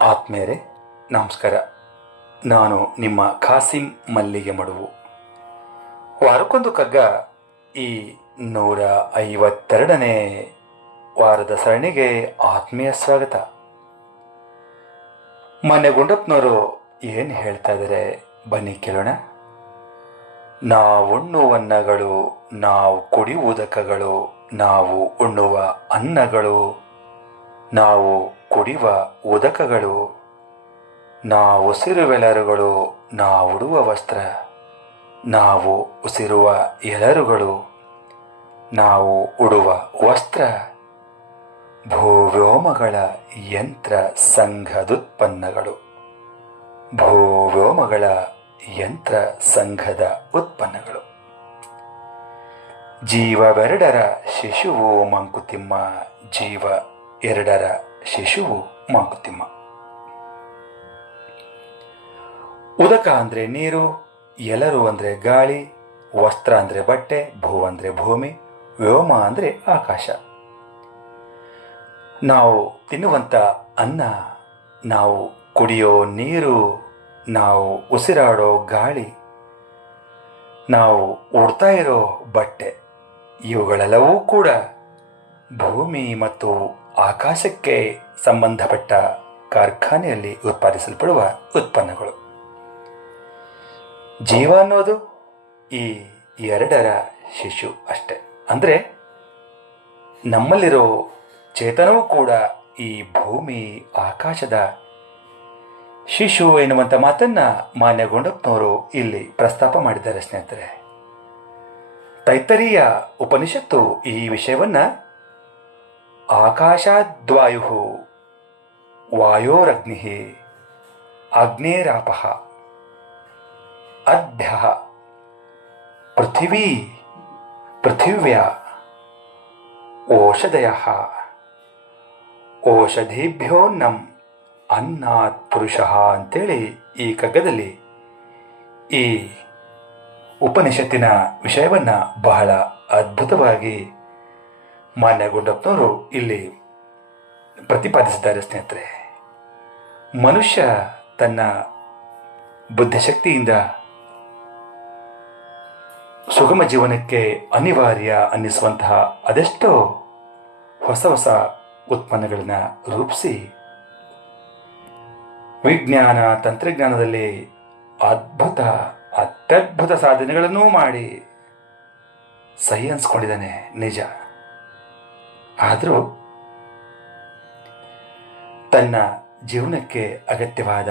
ಆತ್ಮೇರೆ ನಮಸ್ಕಾರ. ನಾನು ನಿಮ್ಮ ಖಾಸಿಂ ಮಲ್ಲಿಗೆ ಮಡುವು. ವಾರಕ್ಕೊಂದು ಕಗ್ಗ ಈ 152ನೇ ವಾರದ ಸರಣಿಗೆ ಆತ್ಮೀಯ ಸ್ವಾಗತ. ಮೊನ್ನೆ ಗುಂಡಪ್ಪನವರು ಏನು ಹೇಳ್ತಾ ಇದ್ದಾರೆ ಬನ್ನಿ ಕೇಳೋಣ. ನಾವುಣ್ಣುವ ಅನ್ನಗಳು, ನಾವು ಕುಡಿಯುವ ಉದಕಗಳು, ನಾವು ಉಣ್ಣುವ ಅನ್ನಗಳು, ನಾವು ಕುಡಿಯುವ ಉದಕಗಳು, ನಾವು ಉಸಿರುವೆಲರುಗಳು, ನಾವುಡುವ ವಸ್ತ್ರ, ನಾವು ಉಸಿರುವ ಎಲರುಗಳು, ನಾವು ಉಡುವ ವಸ್ತ್ರ, ಭೂವ್ಯೋಮಗಳ ಯಂತ್ರ ಸಂಘದುತ್ಪನ್ನಗಳು, ಭೂವ್ಯೋಮಗಳ ಯಂತ್ರ ಸಂಘದ ಉತ್ಪನ್ನಗಳು. ಜೀವವೆರಡರ ಶಿಶುವು ಮಂಕುತಿಮ್ಮ, ಜೀವ ಎರಡರ ಶಿಶುವು ಮಂಕುತಿಮ್ಮ. ಉದಕ ಅಂದರೆ ನೀರು, ಎಲರು ಅಂದರೆ ಗಾಳಿ, ವಸ್ತ್ರ ಅಂದರೆ ಬಟ್ಟೆ, ಭೂ ಅಂದರೆ ಭೂಮಿ, ವ್ಯೋಮ ಅಂದರೆ ಆಕಾಶ. ನಾವು ತಿನ್ನುವಂಥ ಅನ್ನ, ನಾವು ಕುಡಿಯೋ ನೀರು, ನಾವು ಉಸಿರಾಡೋ ಗಾಳಿ, ನಾವು ಉಡ್ತಾ ಇರೋ ಬಟ್ಟೆ, ಇವುಗಳೆಲ್ಲವೂ ಕೂಡ ಭೂಮಿ ಮತ್ತು ಆಕಾಶಕ್ಕೆ ಸಂಬಂಧಪಟ್ಟ ಕಾರ್ಖಾನೆಯಲ್ಲಿ ಉತ್ಪಾದಿಸಲ್ಪಡುವ ಉತ್ಪನ್ನಗಳು. ಜೀವ ಅನ್ನೋದು ಈ ಎರಡರ ಶಿಶು ಅಷ್ಟೆ. ಅಂದರೆ ನಮ್ಮಲ್ಲಿರೋ ಚೇತನವೂ ಕೂಡ ಈ ಭೂಮಿ ಆಕಾಶದ ಶಿಶು ಎನ್ನುವಂಥ ಮಾತನ್ನ ಮಾನ್ಯ ಗುಂಡಪ್ಪನವರು ಇಲ್ಲಿ ಪ್ರಸ್ತಾಪ ಮಾಡಿದ್ದಾರೆ ಸ್ನೇಹಿತರೆ. ತೈತ್ತರೀಯ ಉಪನಿಷತ್ತು ಈ ವಿಷಯವನ್ನ ಆಕಾಶಾದ್ವಾಯು ವಾಯೋರಗ್ನಿ ಅಗ್ನೇರಾಪ ಅದ್ಭ್ಯ ಪೃಥಿವ್ಯಾ ಓಷಧಯ ಓಷಧೀಭ್ಯೋನ್ನಂ ಅನ್ನಾತ್ ಪುರುಷ ಅಂತೇಳಿ ಈ ಕಗ್ಗದಲ್ಲಿ ಈ ಉಪನಿಷತ್ತಿನ ವಿಷಯವನ್ನ ಬಹಳ ಅದ್ಭುತವಾಗಿ ಮಾನ್ಯ ಗುಂಡಪ್ಪನವರು ಇಲ್ಲಿ ಪ್ರತಿಪಾದಿಸಿದ್ದಾರೆ ಸ್ನೇಹಿತರೆ. ಮನುಷ್ಯ ತನ್ನ ಬುದ್ಧಿಶಕ್ತಿಯಿಂದ ಸುಗಮ ಜೀವನಕ್ಕೆ ಅನಿವಾರ್ಯ ಅನ್ನಿಸುವಂತಹ ಅದೆಷ್ಟೋ ಹೊಸ ಹೊಸ ಉತ್ಪನ್ನಗಳನ್ನು ರೂಪಿಸಿ ವಿಜ್ಞಾನ ತಂತ್ರಜ್ಞಾನದಲ್ಲಿ ಅತ್ಯದ್ಭುತ ಸಾಧನೆಗಳನ್ನೂ ಮಾಡಿ ಸಹಿ ಅನ್ಸ್ಕೊಂಡಿದ್ದಾನೆ, ನಿಜ. ಆದರೂ ತನ್ನ ಜೀವನಕ್ಕೆ ಅಗತ್ಯವಾದ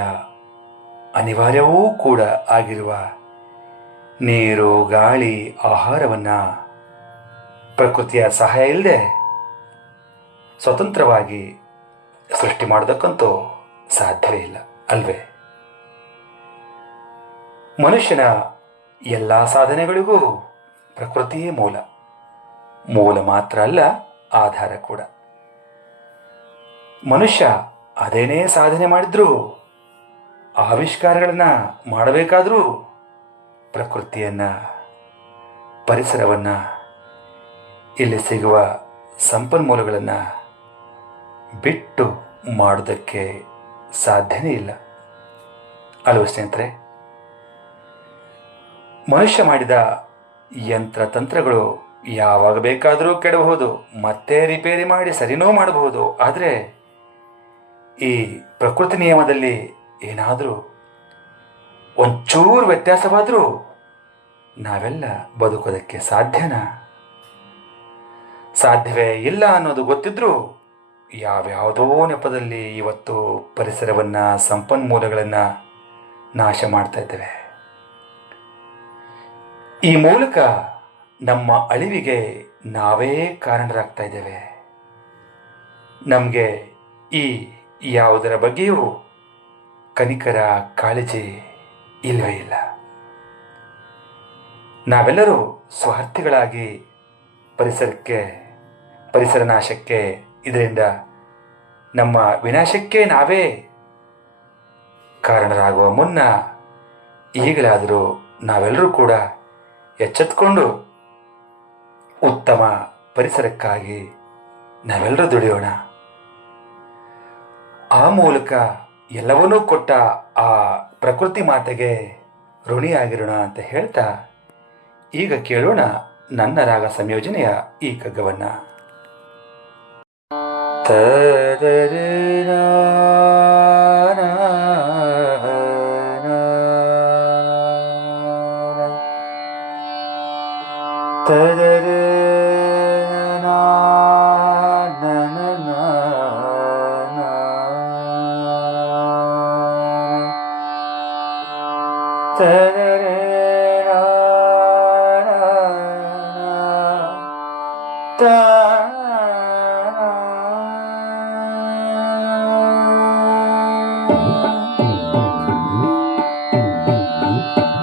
ಅನಿವಾರ್ಯವೂ ಕೂಡ ಆಗಿರುವ ನೀರು, ಗಾಳಿ, ಆಹಾರವನ್ನು ಪ್ರಕೃತಿಯ ಸಹಾಯ ಇಲ್ಲದೆ ಸ್ವತಂತ್ರವಾಗಿ ಸೃಷ್ಟಿ ಮಾಡೋದಕ್ಕಂತೂ ಸಾಧ್ಯವೇ ಇಲ್ಲ ಅಲ್ವೇ? ಮನುಷ್ಯನ ಎಲ್ಲ ಸಾಧನೆಗಳಿಗೂ ಪ್ರಕೃತಿಯೇ ಮೂಲ ಮಾತ್ರ ಅಲ್ಲ, ಆಧಾರ ಕೂಡ. ಮನುಷ್ಯ ಅದೇನೇ ಸಾಧನೆ ಮಾಡಿದ್ರೂ, ಆವಿಷ್ಕಾರಗಳನ್ನು ಮಾಡಬೇಕಾದ್ರೂ ಪ್ರಕೃತಿಯನ್ನು, ಪರಿಸರವನ್ನು, ಇಲ್ಲಿ ಸಿಗುವ ಸಂಪನ್ಮೂಲಗಳನ್ನು ಬಿಟ್ಟು ಮಾಡೋದಕ್ಕೆ ಸಾಧ್ಯನೇ ಇಲ್ಲ ಅಲ್ವ ಸ್ನೇಹಿತರೆ? ಮನುಷ್ಯ ಮಾಡಿದ ಯಂತ್ರತಂತ್ರಗಳು ಯಾವಾಗ ಬೇಕಾದರೂ ಕೆಡಬಹುದು, ಮತ್ತೆ ರಿಪೇರಿ ಮಾಡಿ ಸರಿನೂ ಮಾಡಬಹುದು. ಆದರೆ ಈ ಪ್ರಕೃತಿ ನಿಯಮದಲ್ಲಿ ಏನಾದರೂ ಒಂಚೂರು ವ್ಯತ್ಯಾಸವಾದರೂ ನಾವೆಲ್ಲ ಬದುಕೋದಕ್ಕೆ ಸಾಧ್ಯವೇ ಇಲ್ಲ ಅನ್ನೋದು ಗೊತ್ತಿದ್ರೂ ಯಾವ್ಯಾವುದೋ ನೆಪದಲ್ಲಿ ಇವತ್ತು ಪರಿಸರವನ್ನು, ಸಂಪನ್ಮೂಲಗಳನ್ನು ನಾಶ ಮಾಡ್ತಾ ಇದ್ದೇವೆ. ಈ ಮೂಲಕ ನಮ್ಮ ಅಳಿವಿಗೆ ನಾವೇ ಕಾರಣರಾಗ್ತಾ ಇದ್ದೇವೆ. ನಮಗೆ ಈ ಯಾವುದರ ಬಗ್ಗೆಯೂ ಕನಿಕರ, ಕಾಳಜಿ ಇಲ್ಲವೇ ಇಲ್ಲ. ನಾವೆಲ್ಲರೂ ಸ್ವಾರ್ಥಿಗಳಾಗಿ ಪರಿಸರ ನಾಶಕ್ಕೆ, ಇದರಿಂದ ನಮ್ಮ ವಿನಾಶಕ್ಕೆ ನಾವೇ ಕಾರಣರಾಗುವ ಮುನ್ನ ಈಗಲಾದರೂ ನಾವೆಲ್ಲರೂ ಕೂಡ ಎಚ್ಚೆತ್ತುಕೊಂಡು ಉತ್ತಮ ಪರಿಸರಕ್ಕಾಗಿ ನಾವೆಲ್ಲರೂ ದುಡಿಯೋಣ. ಆ ಮೂಲಕ ಎಲ್ಲವನ್ನೂ ಕೊಟ್ಟ ಆ ಪ್ರಕೃತಿ ಮಾತೆಗೆ ಋಣಿಯಾಗಿರೋಣ ಅಂತ ಹೇಳ್ತಾ ಈಗ ಕೇಳೋಣ ನನ್ನ ರಾಗ ಸಂಯೋಜನೆಯ ಈ ಕಗ್ಗವನ್ನ.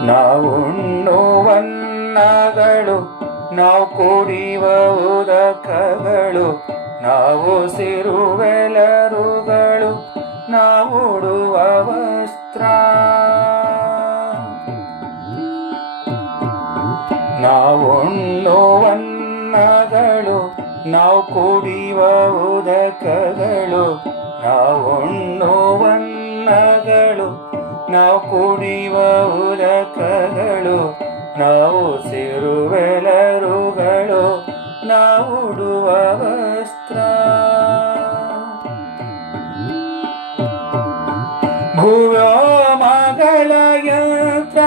ನಾವುಣ್ಣುವನ್ನಗಳು, ನಾವು ಕುಡಿಯುವ ಉದಕಗಳು, ನಾವು ಸಿರುವೆಲರುಗಳು, ನಾವುಡುವ ವಸ್ತ್ರ. ನಾವುಣ್ಣುವನ್ನಗಳು, ನಾವು ಕುಡಿಯುವ ಉದಕಗಳು, ನಾವುಣ್ಣುವನ್ನಗಳು, ನಾವು ಕುಡಿಯುವ ಉದಕಗಳು, ನಾವು ಸಿರುವೆಲರುಗಳು, ನಾವುಡುವ ವಸ್ತ್ರ. ಭುವ್ಯೋಮಗಳ ಯಂತ್ರ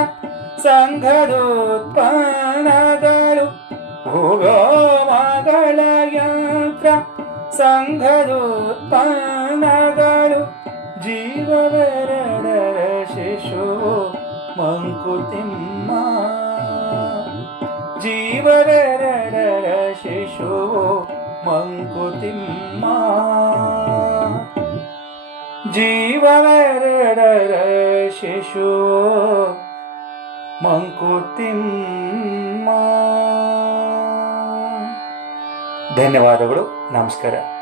ಸಂಘದೋತ್ಪನ್ನಗಳು, ಭುವ್ಯೋಮಗಳ ಯಂತ್ರ ಸಂಘದೋತ್ಪನ್ನಗಳು, ಜೀವವೆರಡರ ಶಿಶುವು ಮಂಕುತಿಮ್ಮ, ಜೀವವೆರಡರ ಶಿಶುವು ಮಂಕುತಿಮ್ಮ, ಜೀವವೆರಡರ ಶಿಶುವು ಮಂಕುತಿಮ್ಮ. ಧನ್ಯವಾದಗಳು. ನಮಸ್ಕಾರ.